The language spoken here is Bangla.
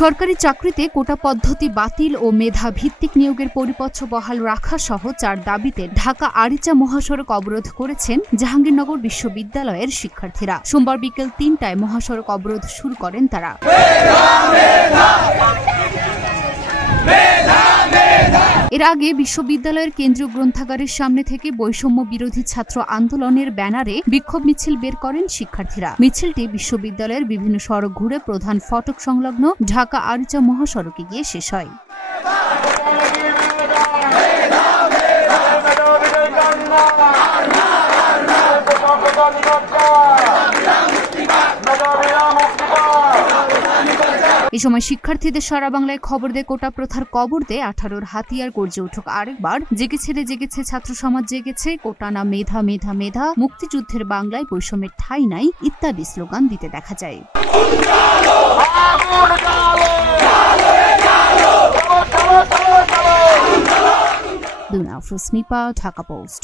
সরকারি চাকরিতে কোটা পদ্ধতি বাতিল ও মেধা ভিত্তিক নিয়োগের পরিপত্র বহাল রাখা সহ 4 দাবিতে ঢাকা আরিচা মহাসড়ক অবরোধ করেছেন জাহাঙ্গীরনগর বিশ্ববিদ্যালয়ের শিক্ষার্থীরা। সোমবার বিকেল 3টায় মহাসড়ক অবরোধ শুরু করেন তারা। এর আগে বিশ্ববিদ্যালয়ের কেন্দ্রীয় গ্রন্থাগারের সামনে থেকে বৈষম্য বিরোধী ছাত্র আন্দোলনের ব্যানারে বিক্ষোভ মিছিল বের করেন শিক্ষার্থীরা। মিছিলটি বিশ্ববিদ্যালয়ের বিভিন্ন সড়ক ঘুরে প্রধান ফটক সংলগ্ন ঢাকা আরিচা মহাসড়কে গিয়ে শেষ হয়। এই সময় শিক্ষার্থীদের সারা বাংলায় খবর দে কোটা প্রথার কবর দে 18-র হাতিয়ার গর্জে উঠুক আরেকবার, জেগেছে রে জেগেছে ছাত্র সমাজ জেগেছে, কোটা না মেধা মেধা মেধা, মুক্তিযুদ্ধের বাংলায় বৈষম্যের ঠাঁই নাই ইত্যাদি স্লোগান দিতে দেখা যায়। দুনা আফরোজ নিপা, ঢাকা পোস্ট।